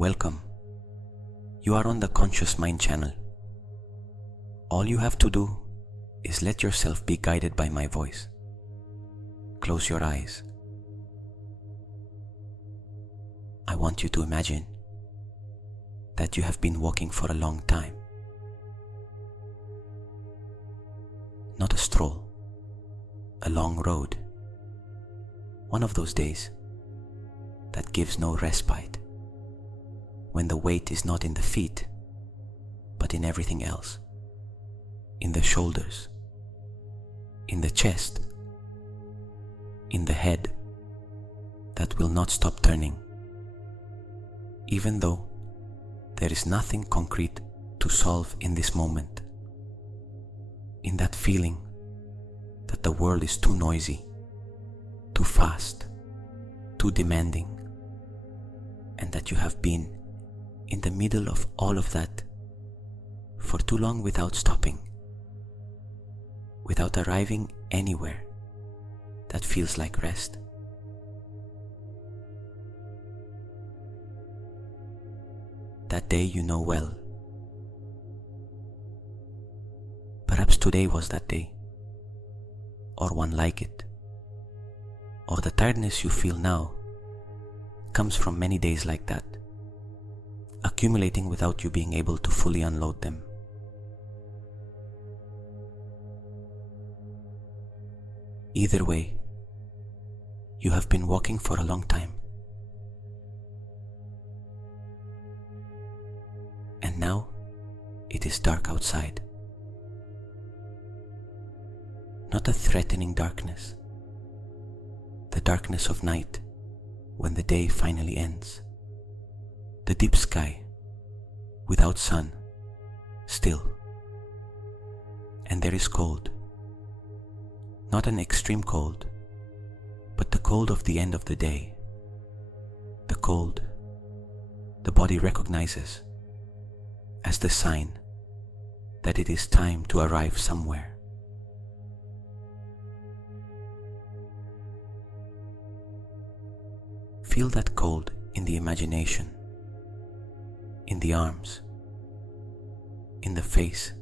Welcome. You are on the Conscious Mind channel. All you have to do is let yourself be guided by my voice. Close your eyes. I want you to imagine that you have been walking for a long time. Not a stroll, a long road. One of those days that gives no respite, when the weight is not in the feet, but in everything else. In the shoulders, in the chest, in the head, that will not stop turning, even though there is nothing concrete to solve in this moment. In that feeling that the world is too noisy, too fast, too demanding, and that you have been in the middle of all of that for too long without stopping, without arriving anywhere that feels like rest. That day you know well. Perhaps today was that day, or one like it, or the tiredness you feel now comes from many days like that, accumulating without you being able to fully unload them. Either way, you have been walking for a long time. And now it is dark outside. Not a threatening darkness, the darkness of night when the day finally ends. The deep sky, without sun, still. And there is cold. Not an extreme cold, but the cold of the end of the day. The cold the body recognizes as the sign that it is time to arrive somewhere. Feel that cold in the imagination, in the arms, in the face,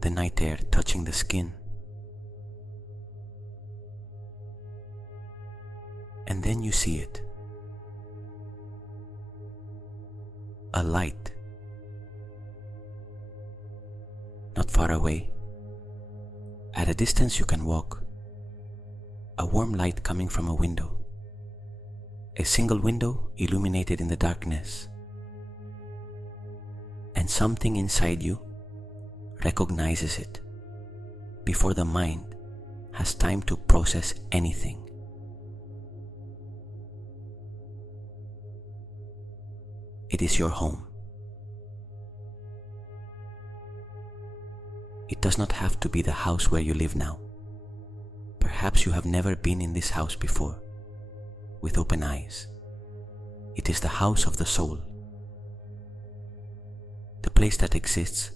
the night air touching the skin. And then you see it. A light. Not far away. At a distance you can walk. A warm light coming from a window. A single window illuminated in the darkness. And something inside you recognizes it before the mind has time to process anything. It is your home. It does not have to be the house where you live now. Perhaps you have never been in this house before, with open eyes. It is the house of the soul. The place that exists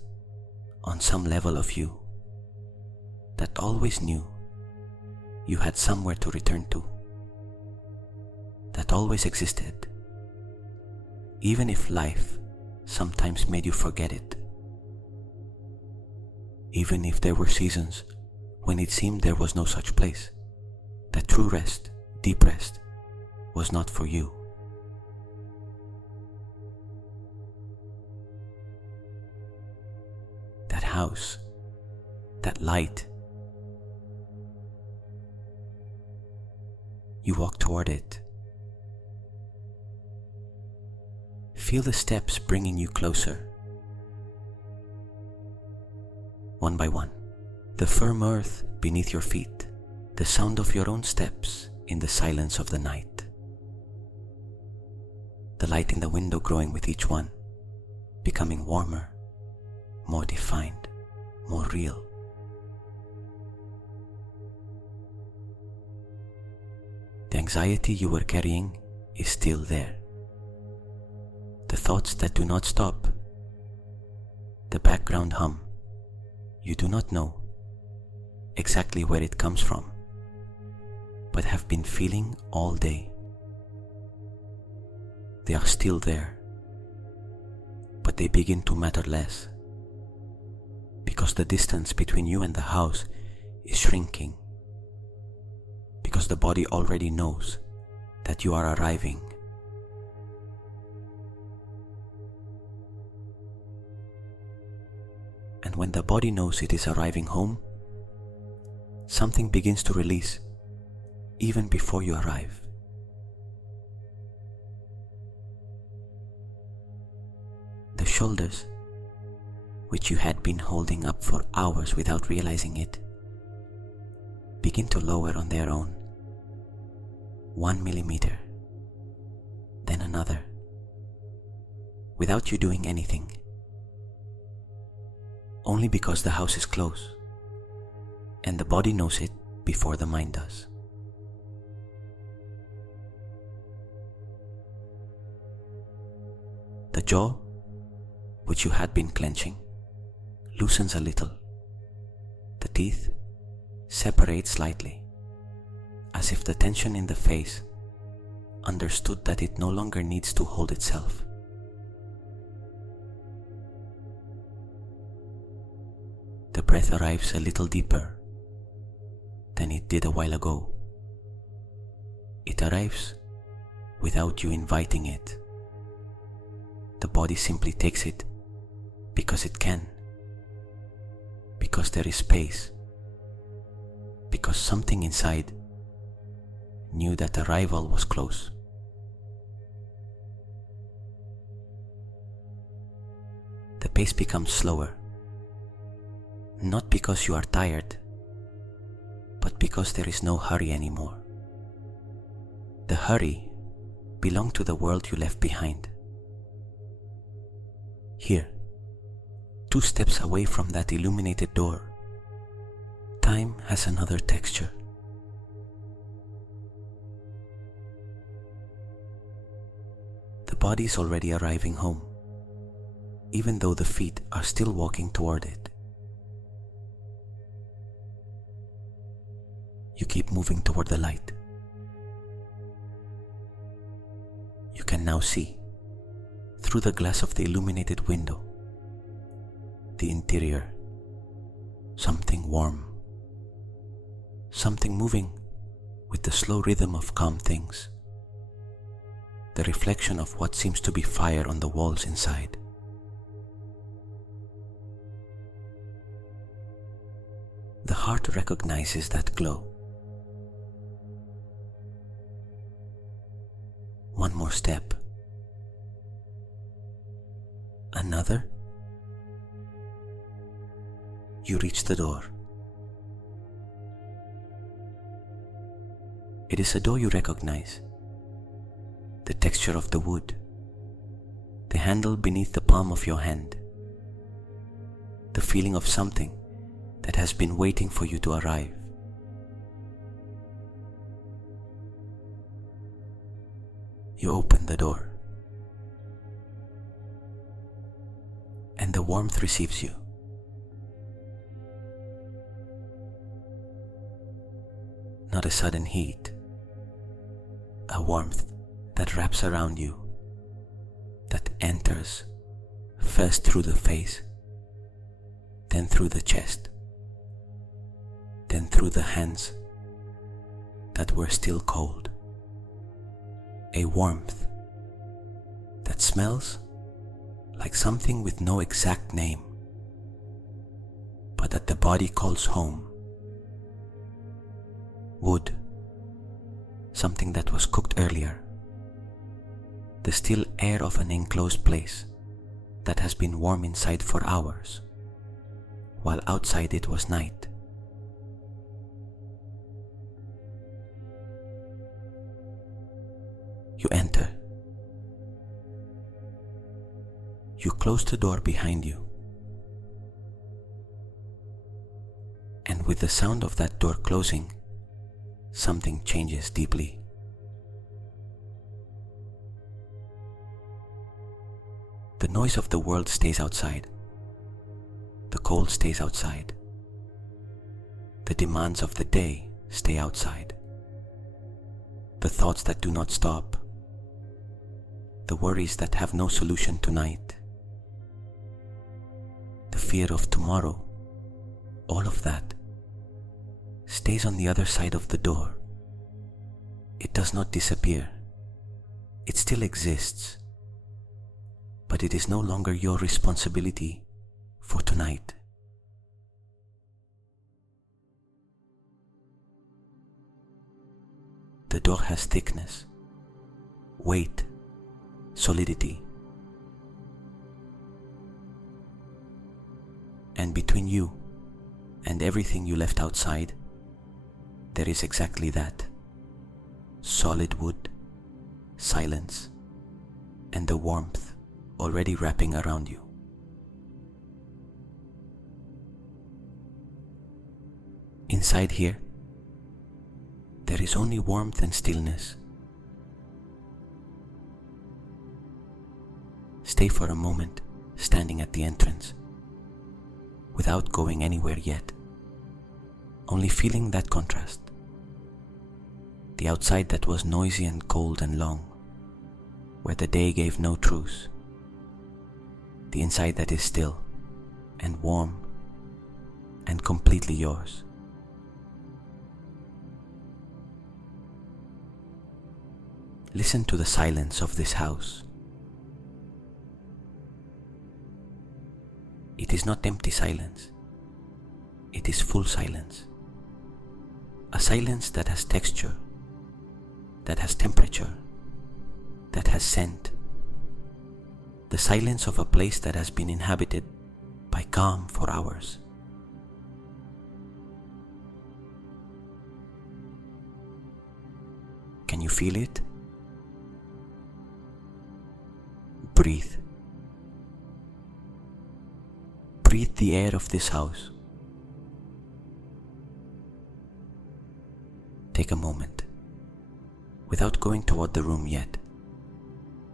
on some level of you, that always knew you had somewhere to return to, that always existed, even if life sometimes made you forget it, even if there were seasons when it seemed there was no such place, that true rest, deep rest, was not for you. That house, that light, you walk toward it. Feel the steps bringing you closer. One by one, the firm earth beneath your feet, the sound of your own steps in the silence of the night. The light in the window growing with each one, becoming warmer, more defined, more real. The anxiety you were carrying is still there. The thoughts that do not stop, the background hum, you do not know exactly where it comes from, but have been feeling all day. They are still there, but they begin to matter less, because the distance between you and the house is shrinking, because the body already knows that you are arriving. And when the body knows it is arriving home, something begins to release even before you arrive. The shoulders, which you had been holding up for hours without realizing it, begin to lower on their own, 1 millimeter, then another, without you doing anything, only because the house is close, and the body knows it before the mind does. The jaw, which you had been clenching, loosens a little. The teeth separate slightly, as if the tension in the face understood that it no longer needs to hold itself. The breath arrives a little deeper than it did a while ago. It arrives without you inviting it. The body simply takes it because it can, because there is space, because something inside knew that arrival was close. The pace becomes slower, not because you are tired, but because there is no hurry anymore. The hurry belonged to the world you left behind. Here, 2 steps away from that illuminated door, time has another texture. The body is already arriving home, even though the feet are still walking toward it. You keep moving toward the light. You can now see, through the glass of the illuminated window, the interior, something warm, something moving with the slow rhythm of calm things, the reflection of what seems to be fire on the walls inside. The heart recognizes that glow. One more step. Another. You reach the door. It is a door you recognize. The texture of the wood, the handle beneath the palm of your hand, the feeling of something that has been waiting for you to arrive. You open the door, and the warmth receives you. Not a sudden heat, a warmth that wraps around you, that enters first through the face, then through the chest, then through the hands that were still cold. A warmth that smells like something with no exact name, but that the body calls home. Wood, something that was cooked earlier, the still air of an enclosed place that has been warm inside for hours, while outside it was night. You enter. You close the door behind you. And with the sound of that door closing, something changes deeply. The noise of the world stays outside. The cold stays outside. The demands of the day stay outside. The thoughts that do not stop, the worries that have no solution tonight, the fear of tomorrow, all of that stays on the other side of the door. It does not disappear. It still exists, but it is no longer your responsibility for tonight. The door has thickness, weight, solidity. And between you and everything you left outside, there is exactly that: solid wood, silence, and the warmth already wrapping around you. Inside here, there is only warmth and stillness. Stay for a moment standing at the entrance, without going anywhere yet, only feeling that contrast. The outside that was noisy and cold and long, where the day gave no truce. The inside that is still and warm and completely yours. Listen to the silence of this house. It is not empty silence. It is full silence. A silence that has texture, that has temperature, that has scent. The silence of a place that has been inhabited by calm for hours. Can you feel it? Breathe. Breathe the air of this house. Take a moment, without going toward the room yet,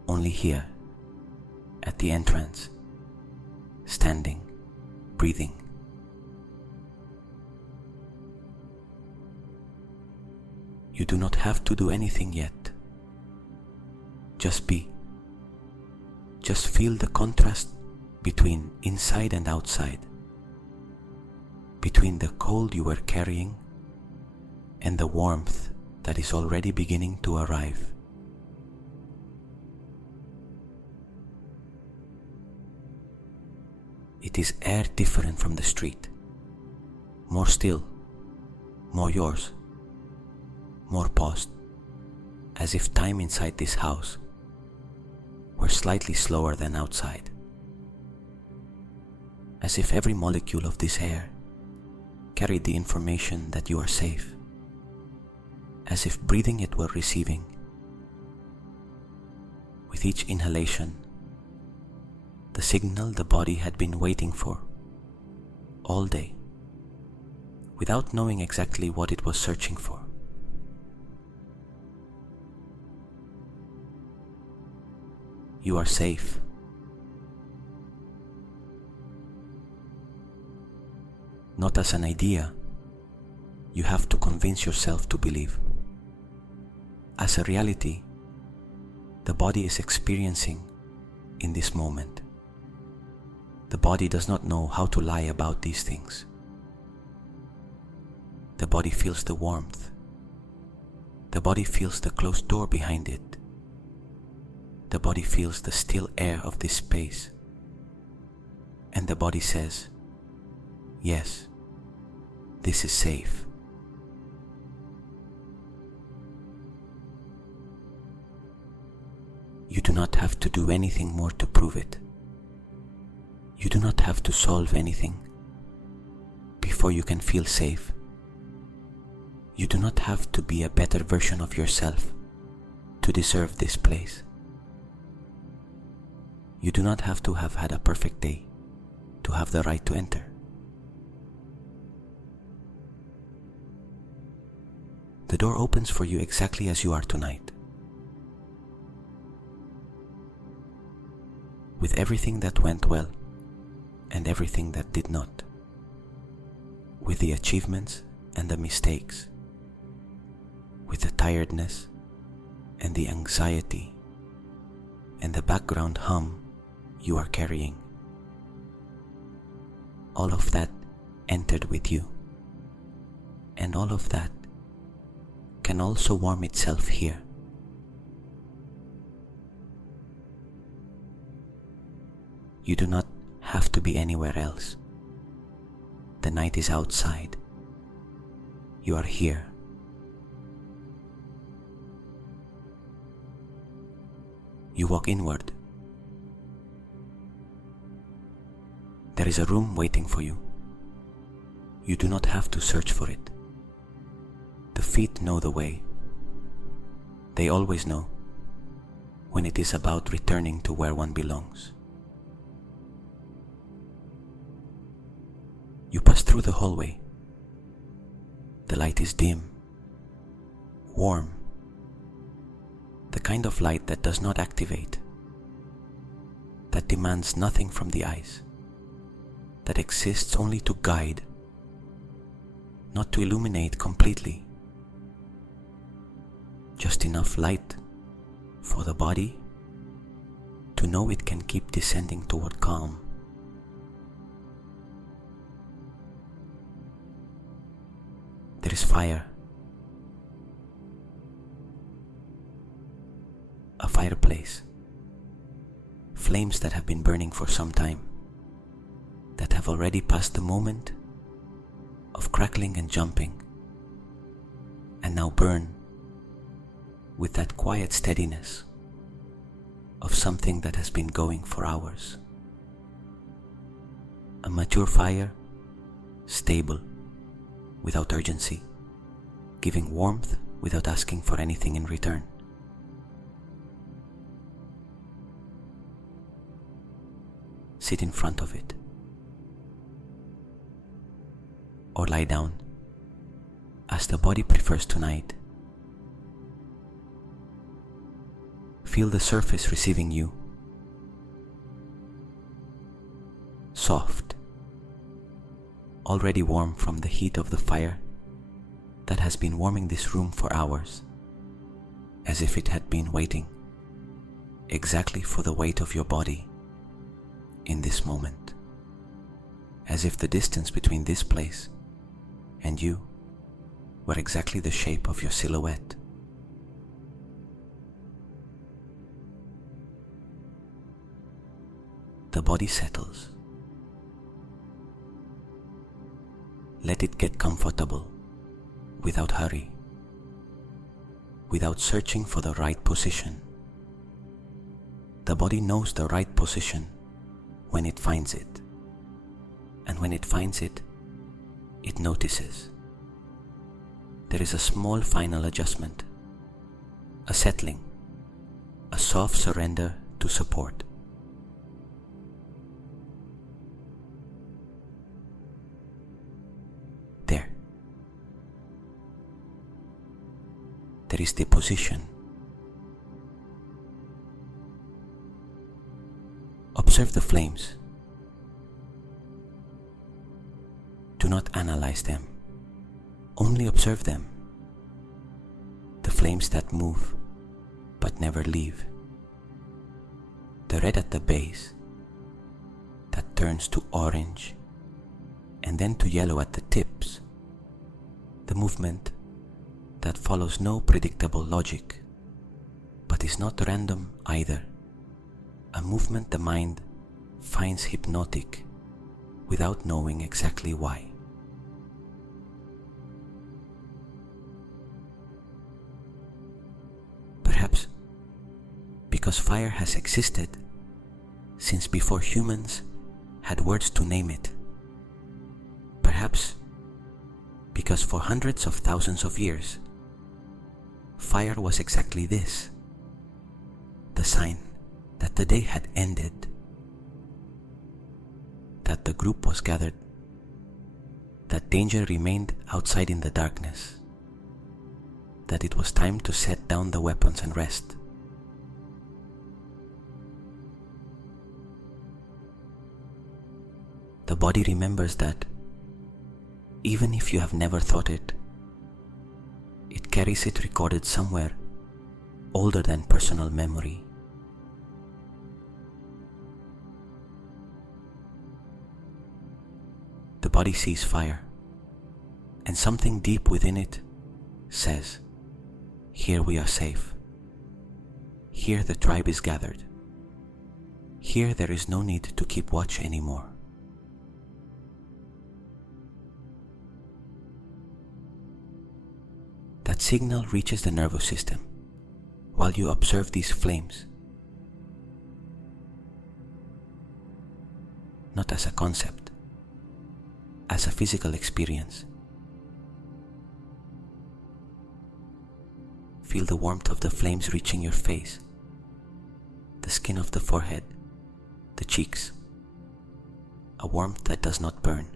only here, at the entrance, standing, breathing. You do not have to do anything yet. Just be. Just feel the contrast between inside and outside, between the cold you were carrying and the warmth that is already beginning to arrive. It is air different from the street, more still, more yours, more paused, as if time inside this house were slightly slower than outside, as if every molecule of this air carried the information that you are safe, as if breathing it were receiving, with each inhalation, the signal the body had been waiting for all day, without knowing exactly what it was searching for. You are safe. Not as an idea you have to convince yourself to believe. As a reality the body is experiencing in this moment. The body does not know how to lie about these things. The body feels the warmth. The body feels the closed door behind it. The body feels the still air of this space. And the body says, yes, this is safe. You do not have to do anything more to prove it. You do not have to solve anything before you can feel safe. You do not have to be a better version of yourself to deserve this place. You do not have to have had a perfect day to have the right to enter. The door opens for you exactly as you are tonight, with everything that went well and everything that did not, with the achievements and the mistakes, with the tiredness and the anxiety and the background hum you are carrying. All of that entered with you, and all of that can also warm itself here. You do not have to be anywhere else. The night is outside. You are here. You walk inward. There is a room waiting for you. You do not have to search for it. The feet know the way. They always know when it is about returning to where one belongs. You pass through the hallway. The light is dim, warm, the kind of light that does not activate, that demands nothing from the eyes, that exists only to guide, not to illuminate completely. Just enough light for the body to know it can keep descending toward calm. There is fire, a fireplace, flames that have been burning for some time, that have already passed the moment of crackling and jumping, and now burn with that quiet steadiness of something that has been going for hours. A mature fire, stable, without urgency, giving warmth without asking for anything in return. Sit in front of it, or lie down, as the body prefers tonight. Feel the surface receiving you, soft, already warm from the heat of the fire that has been warming this room for hours, as if it had been waiting exactly for the weight of your body in this moment, as if the distance between this place and you were exactly the shape of your silhouette. The body settles. Let it get comfortable, without hurry, without searching for the right position. The body knows the right position when it finds it, and when it finds it, it notices. There is a small final adjustment, a settling, a soft surrender to support. There is the position. Observe the flames. Do not analyze them. Only observe them. The flames that move but never leave. The red at the base that turns to orange and then to yellow at the tips. The movement that follows no predictable logic, but is not random either. A movement the mind finds hypnotic without knowing exactly why. Perhaps because fire has existed since before humans had words to name it. Perhaps because for hundreds of thousands of years, fire was exactly this, the sign that the day had ended, that the group was gathered, that danger remained outside in the darkness, that it was time to set down the weapons and rest. The body remembers that, even if you have never thought it, it carries it recorded somewhere older than personal memory. body sees fire, and something deep within it says, "Here we are safe. Here the tribe is gathered. Here there is no need to keep watch anymore." That signal reaches the nervous system while you observe these flames, not as a concept, as a physical experience. Feel the warmth of the flames reaching your face, the skin of the forehead, the cheeks, a warmth that does not burn,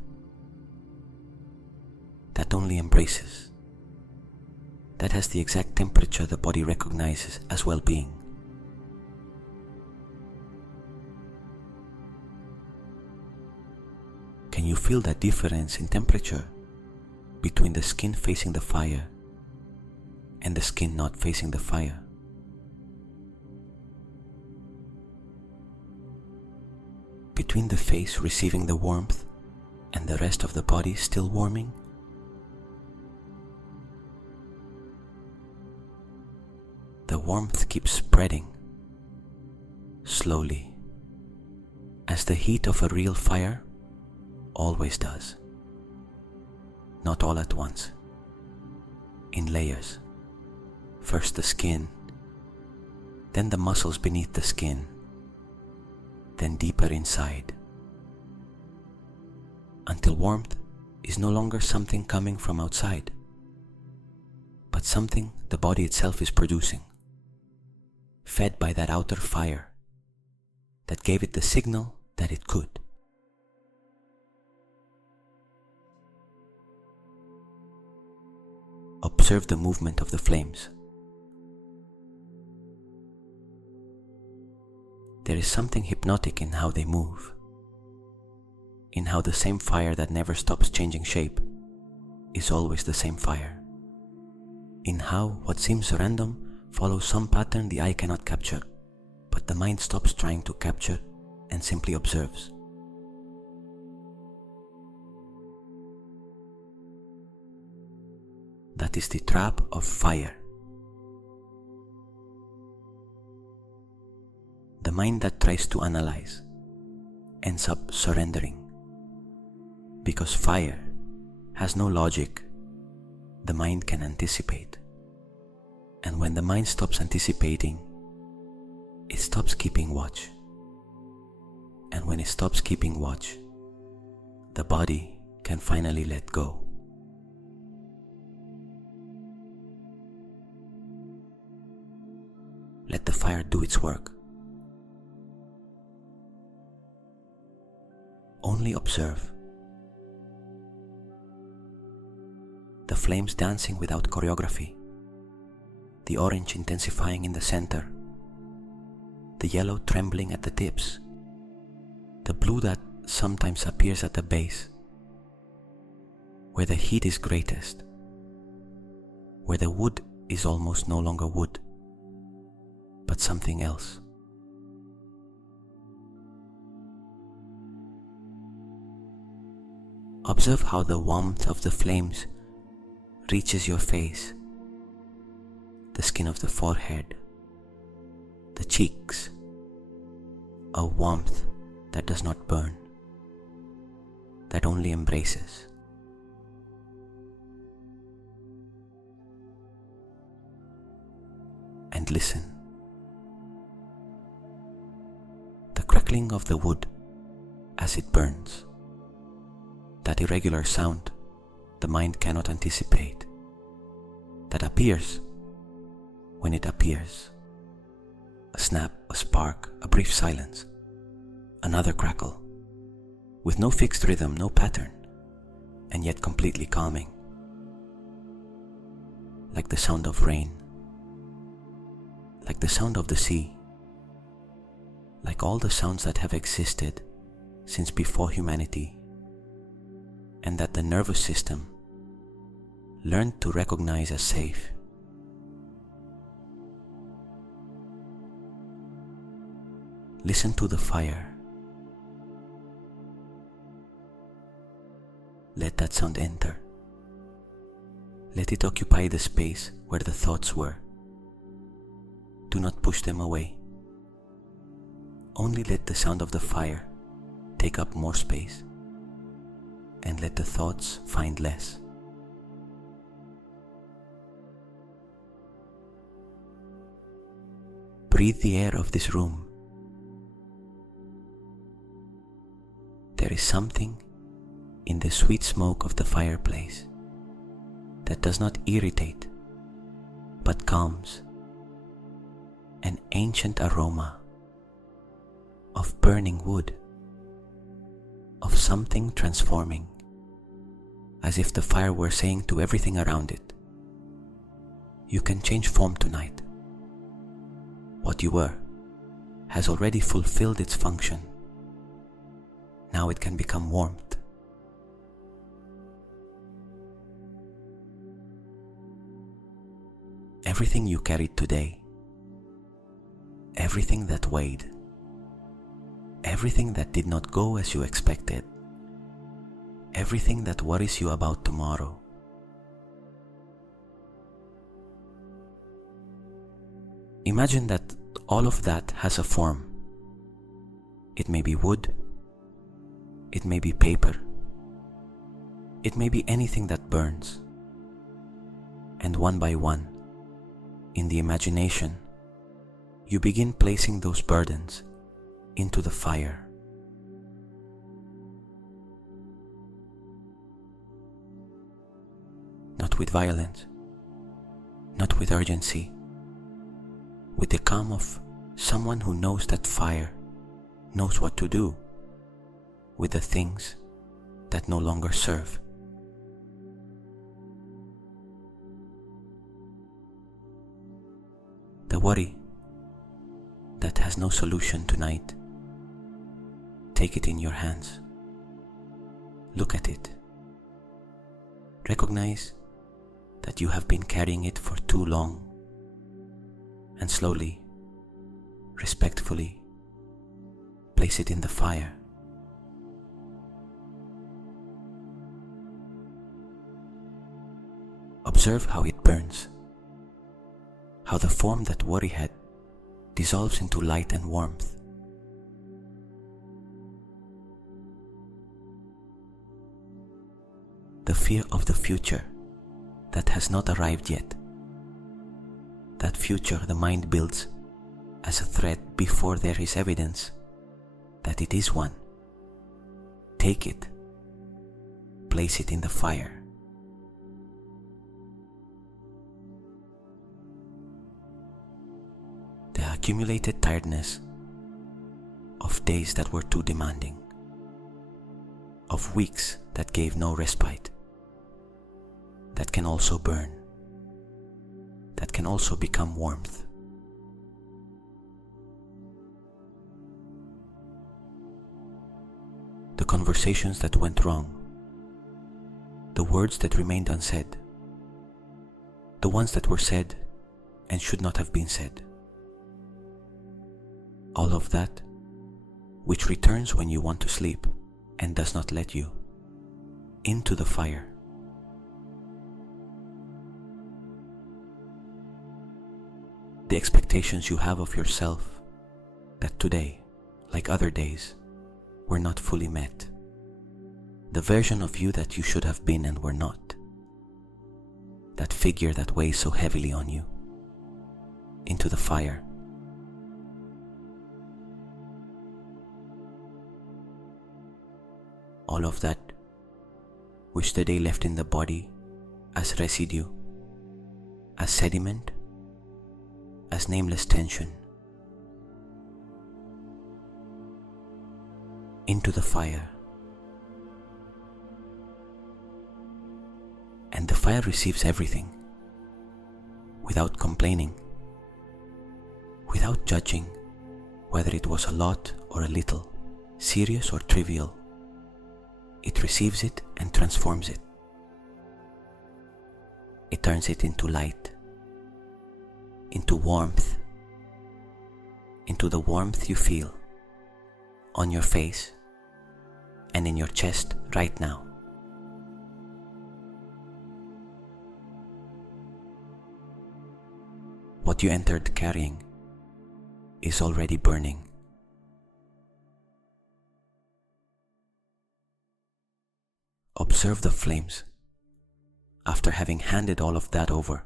that only embraces, that has the exact temperature the body recognizes as well-being. Can you feel that difference in temperature between the skin facing the fire and the skin not facing the fire? Between the face receiving the warmth and the rest of the body still warming? The warmth keeps spreading, slowly, as the heat of a real fire always does. Not all at once, in layers. First the skin, then the muscles beneath the skin, then deeper inside, until warmth is no longer something coming from outside, but something the body itself is producing, fed by that outer fire that gave it the signal that it could. Observe the movement of the flames. There is something hypnotic in how they move, in how the same fire that never stops changing shape is always the same fire, in how what seems random follows some pattern the eye cannot capture, but the mind stops trying to capture and simply observes. That is the trap of fire. The mind that tries to analyze ends up surrendering, because fire has no logic. The mind can anticipate, and when the mind stops anticipating, it stops keeping watch, and when it stops keeping watch, the body can finally let go. Let the fire do its work. Only observe. The flames dancing without choreography, the orange intensifying in the center, the yellow trembling at the tips, the blue that sometimes appears at the base, where the heat is greatest, where the wood is almost no longer wood, but something else. Observe how the warmth of the flames reaches your face, the skin of the forehead, the cheeks, a warmth that does not burn, that only embraces. And listen. The crackling of the wood as it burns, that irregular sound the mind cannot anticipate, that appears when it appears. A snap, a spark, a brief silence, another crackle, with no fixed rhythm, no pattern, and yet completely calming, like the sound of rain, like the sound of the sea, like all the sounds that have existed since before humanity, and that the nervous system learned to recognize as safe. Listen to the fire. let that sound enter. Let it occupy the space where the thoughts were. Do not push them away. Only let the sound of the fire take up more space, and let the thoughts find less. Breathe the air of this room. There is something in the sweet smoke of the fireplace that does not irritate, but calms. An ancient aroma of burning wood, of something transforming, as if the fire were saying to everything around it, "You can change form tonight. What you were has already fulfilled its function. Now it can become warmth." Everything you carried today, everything that weighed, everything that did not go as you expected, everything that worries you about tomorrow, imagine that all of that has a form. It may be wood, it may be paper, it may be anything that burns. And one by one, in the imagination, you begin placing those burdens into the fire. Not with violence, not with urgency, with the calm of someone who knows that fire knows what to do with the things that no longer serve. The worry that has no solution tonight, take it in your hands. Look at it. Recognize that you have been carrying it for too long, and slowly, respectfully, place it in the fire. Observe how it burns, how the form that worry had dissolves into light and warmth. The fear of the future that has not arrived yet, that future the mind builds as a threat before there is evidence that it is one. Take it, place it in the fire. The accumulated tiredness of days that were too demanding, of weeks that gave no respite, that can also burn, that can also become warmth. The conversations that went wrong, the words that remained unsaid, the ones that were said and should not have been said. All of that, which returns when you want to sleep and does not let you, into the fire. The expectations you have of yourself that today, like other days, were not fully met. The version of you that you should have been and were not. That figure that weighs so heavily on you. Into the fire. All of that which the day left in the body as residue, as sediment, as nameless tension. Into the fire. And the fire receives everything, without complaining, without judging whether it was a lot or a little, serious or trivial. It receives it and transforms it. It turns it into light, into warmth, into the warmth you feel on your face and in your chest right now. what you entered carrying is already burning. Observe the flames after having handed all of that over.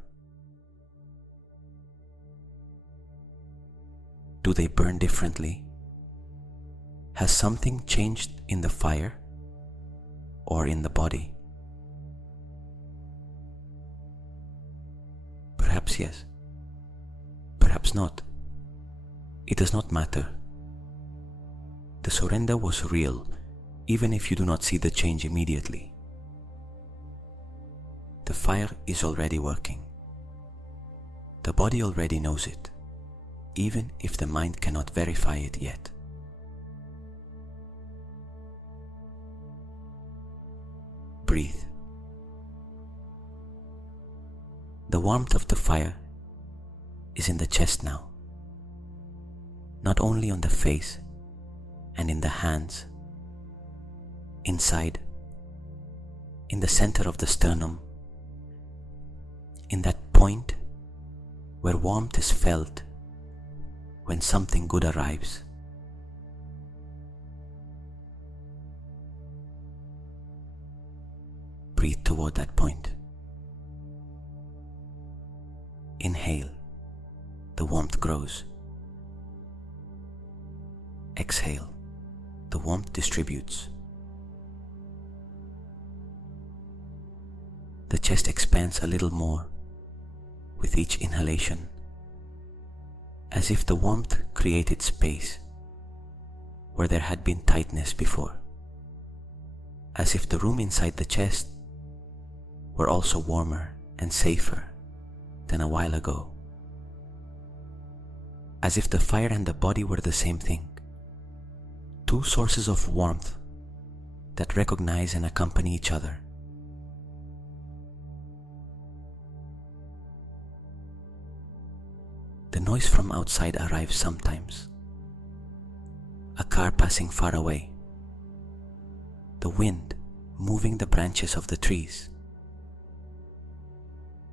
Do they burn differently? Has something changed in the fire or in the body? Perhaps yes, perhaps not. It does not matter. The surrender was real, even if you do not see the change immediately. The fire is already working. The body already knows it, even if the mind cannot verify it yet. Breathe. The warmth of the fire is in the chest now, not only on the face and in the hands, inside, in the center of the sternum, in that point where warmth is felt when something good arrives. Breathe toward that point. Inhale, the warmth grows. Exhale, the warmth distributes. The chest expands a little more with each inhalation, as if the warmth created space where there had been tightness before, as if the room inside the chest were also warmer and safer than a while ago, as if the fire and the body were the same thing, two sources of warmth that recognize and accompany each other. The noise from outside arrives sometimes. A car passing far away. The wind moving the branches of the trees.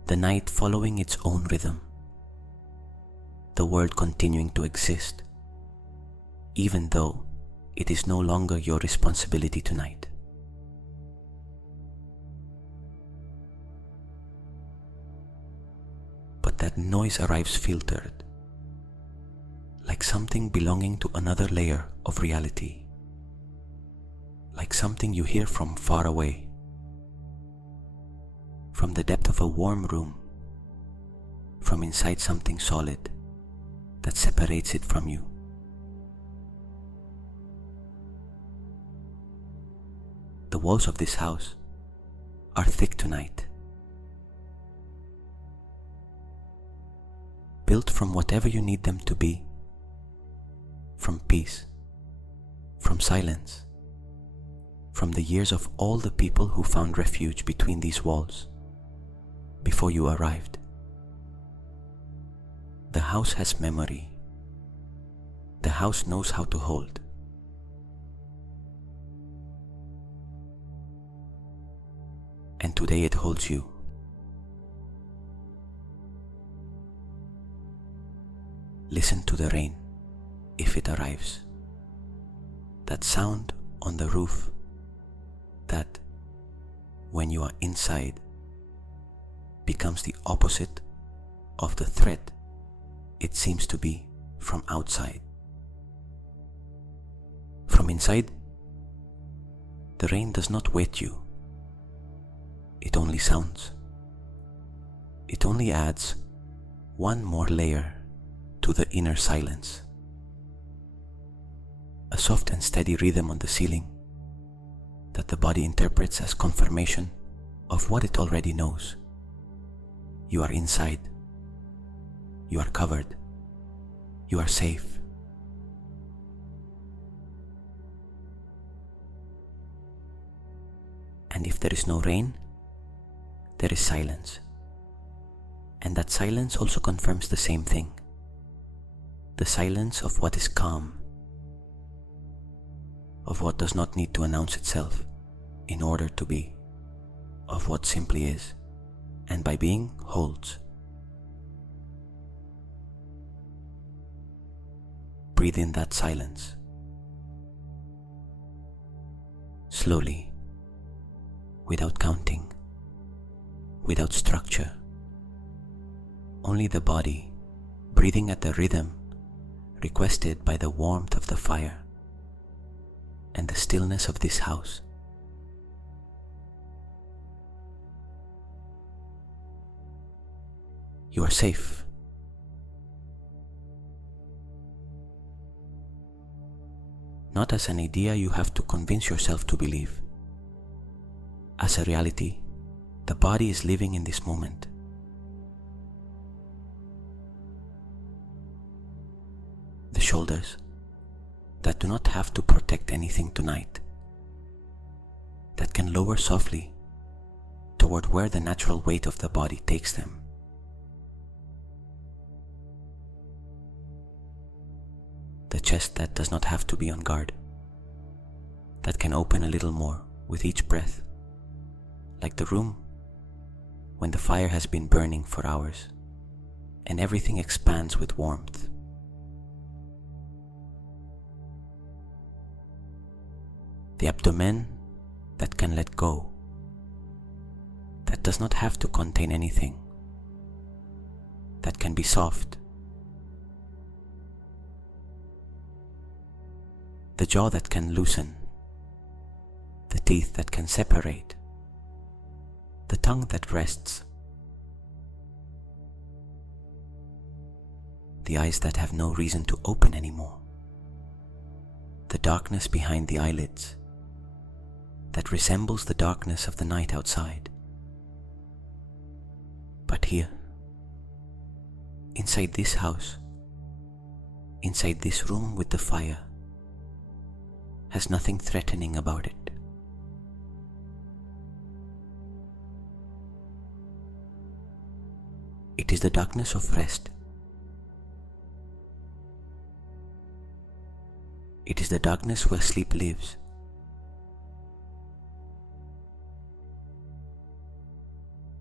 The night following its own rhythm. The world continuing to exist, even though it is no longer your responsibility tonight. But that noise arrives filtered, like something belonging to another layer of reality, like something you hear from far away, from the depth of a warm room, from inside something solid that separates it from you. The walls of this house are thick tonight, built from whatever you need them to be, from peace, from silence, from the years of all the people who found refuge between these walls before you arrived. The house has memory. The house knows how to hold. And today it holds you. Listen to the rain if it arrives. That sound on the roof that, when you are inside, becomes the opposite of the threat it seems to be from outside. From inside, the rain does not wet you. It only sounds. It only adds one more layer to the inner silence. A soft and steady rhythm on the ceiling that the body interprets as confirmation of what it already knows. You are inside. You are covered. You are safe. And if there is no rain, there is silence. And that silence also confirms the same thing. The silence of what is calm, of what does not need to announce itself in order to be, of what simply is, and by being holds. breathe in that silence. Slowly, without counting, without structure, only the body breathing at the rhythm requested by the warmth of the fire and the stillness of this house. You are safe. Not as an idea you have to convince yourself to believe. As a reality, the body is living in this moment. The shoulders that do not have to protect anything tonight, that can lower softly toward where the natural weight of the body takes them. The chest that does not have to be on guard, that can open a little more with each breath, like the room when the fire has been burning for hours and everything expands with warmth. The abdomen that can let go, that does not have to contain anything, that can be soft. The jaw that can loosen, the teeth that can separate, the tongue that rests, the eyes that have no reason to open anymore, the darkness behind the eyelids that resembles the darkness of the night outside. But here, inside this house, inside this room with the fire, has nothing threatening about it. It is the darkness of rest. It is the darkness where sleep lives.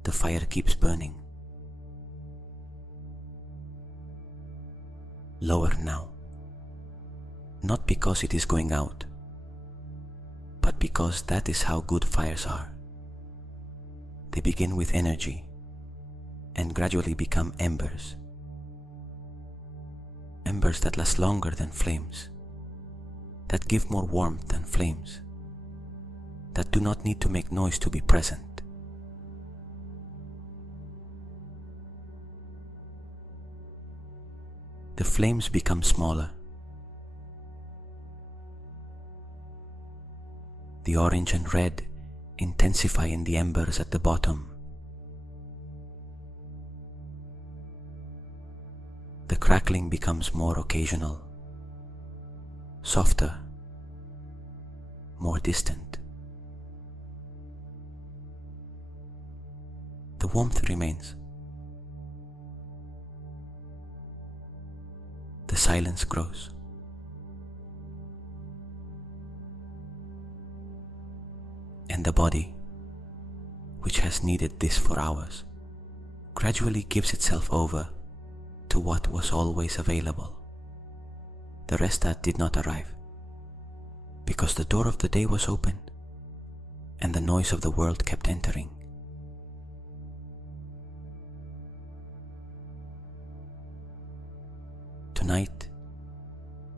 The fire keeps burning. Lower now. Not because it is going out, but because that is how good fires are. They begin with energy and gradually become embers. Embers that last longer than flames, that give more warmth than flames, that do not need to make noise to be present. The flames become smaller. The orange and red intensify in the embers at the bottom. The crackling becomes more occasional, softer, more distant. The warmth remains. The silence grows. And the body, which has needed this for hours, gradually gives itself over to what was always available, the rest that did not arrive, because the door of the day was open and the noise of the world kept entering. Tonight,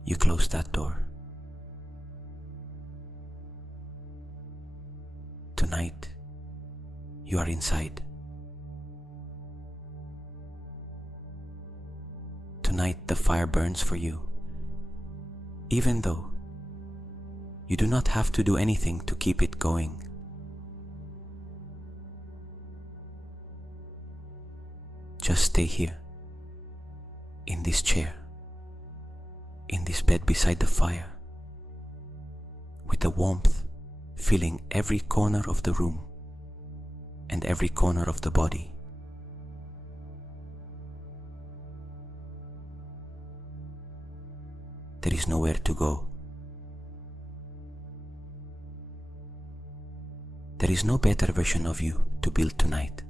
you close that door. Tonight, you are inside. Tonight the fire burns for you, even though you do not have to do anything to keep it going. Just stay here, in this chair, in this bed beside the fire, with the warmth filling every corner of the room and every corner of the body. There is nowhere to go. There is no better version of you to build tonight.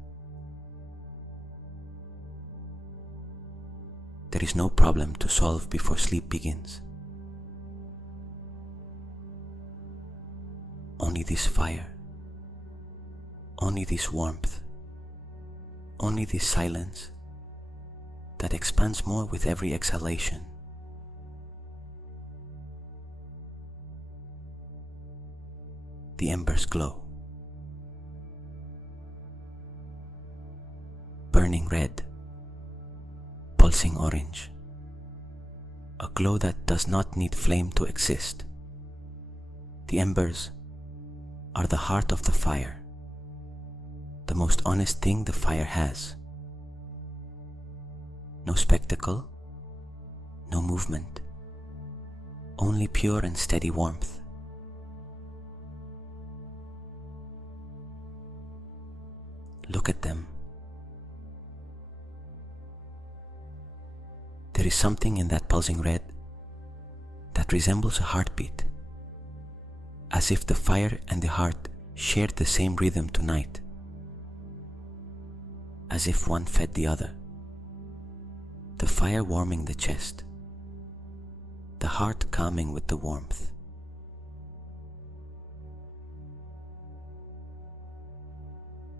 there is no problem to solve before sleep begins. Only this fire, only this warmth, only this silence that expands more with every exhalation. The embers glow, burning red, pulsing orange, a glow that does not need flame to exist. The embers are the heart of the fire, the most honest thing the fire has. No spectacle, no movement, only pure and steady warmth. Look at them. There is something in that pulsing red that resembles a heartbeat, as if the fire and the heart shared the same rhythm tonight, as if one fed the other. The fire warming the chest, the heart calming with the warmth.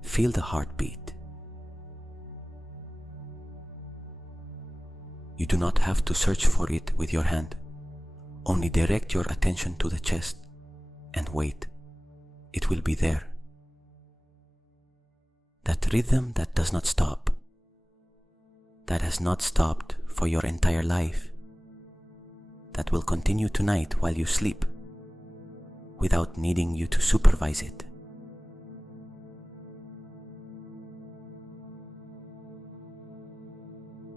Feel the heartbeat. You do not have to search for it with your hand. Only direct your attention to the chest and wait. It will be there. That rhythm that does not stop, that has not stopped for your entire life, that will continue tonight while you sleep, without needing you to supervise it.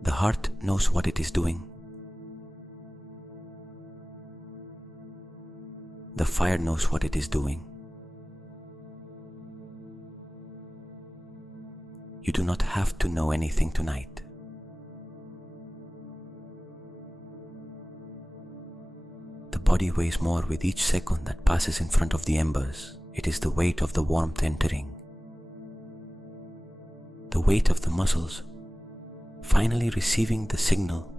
The heart knows what it is doing. The fire knows what it is doing. You do not have to know anything tonight. The body weighs more with each second that passes in front of the embers. It is the weight of the warmth entering. The weight of the muscles finally receiving the signal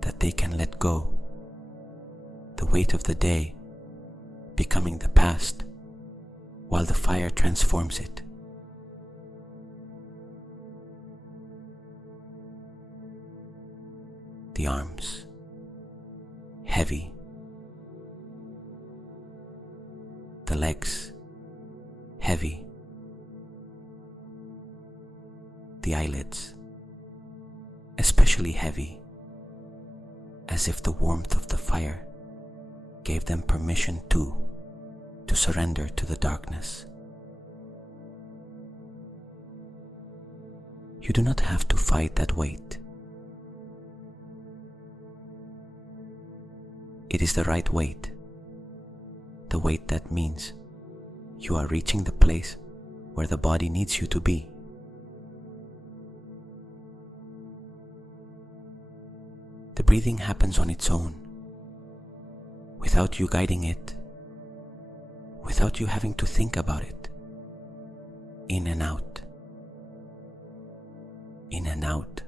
that they can let go. The weight of the day becoming the past while the fire transforms it. The arms, heavy. The legs, heavy. The eyelids, especially heavy, as if the warmth of the fire gave them permission to surrender to the darkness. You do not have to fight that weight. It is the right weight, the weight that means you are reaching the place where the body needs you to be. The breathing happens on its own, without you guiding it, without you having to think about it. In and out, in and out,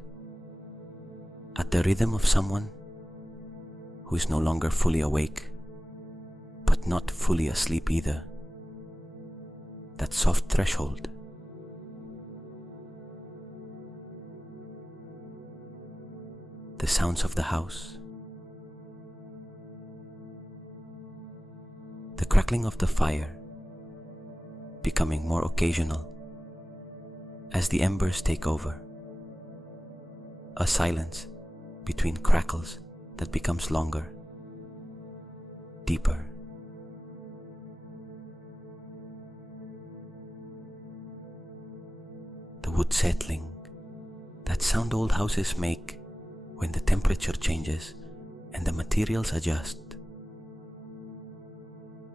at the rhythm of someone who is no longer fully awake, but not fully asleep either. That soft threshold. The sounds of the house. The crackling of the fire becoming more occasional as the embers take over. A silence between crackles that becomes longer, deeper. The wood settling, that sound old houses make when the temperature changes and the materials adjust.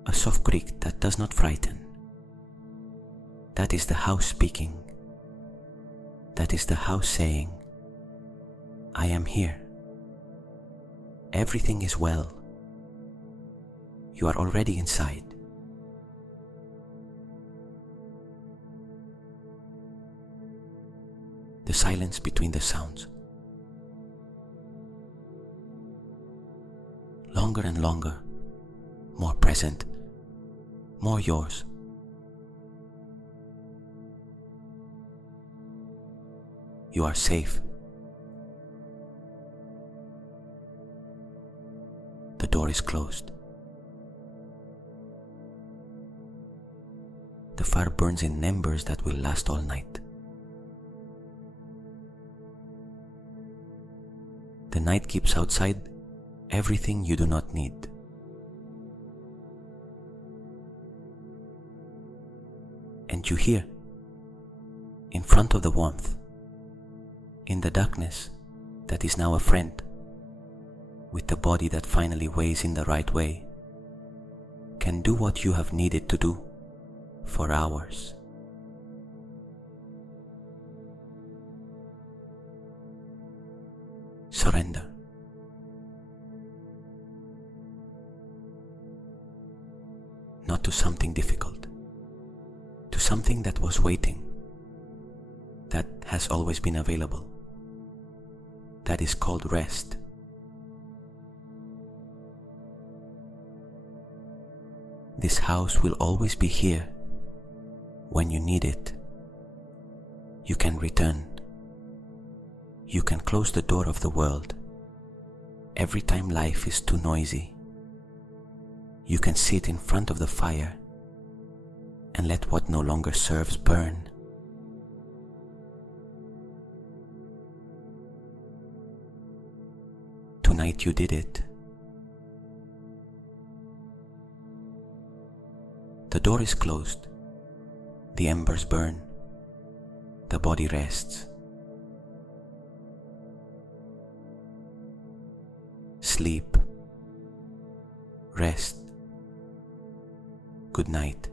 A soft creak that does not frighten. That is the house speaking. That is the house saying, I am here. Everything is well. You are already inside. The silence between the sounds. longer and longer, more present, more yours. You are safe. The door is closed. The fire burns in embers that will last all night. The night keeps outside everything you do not need. And you hear, in front of the warmth, in the darkness that is now a friend, with the body that finally weighs in the right way, can do what you have needed to do for hours. Surrender. Not to something difficult, to something that was waiting, that has always been available. That is called rest. This house will always be here. When you need it, you can return. You can close the door of the world. Every time life is too noisy, you can sit in front of the fire and let what no longer serves burn. Tonight you did it. The door is closed. The embers burn. The body rests. Sleep. Rest. Good night.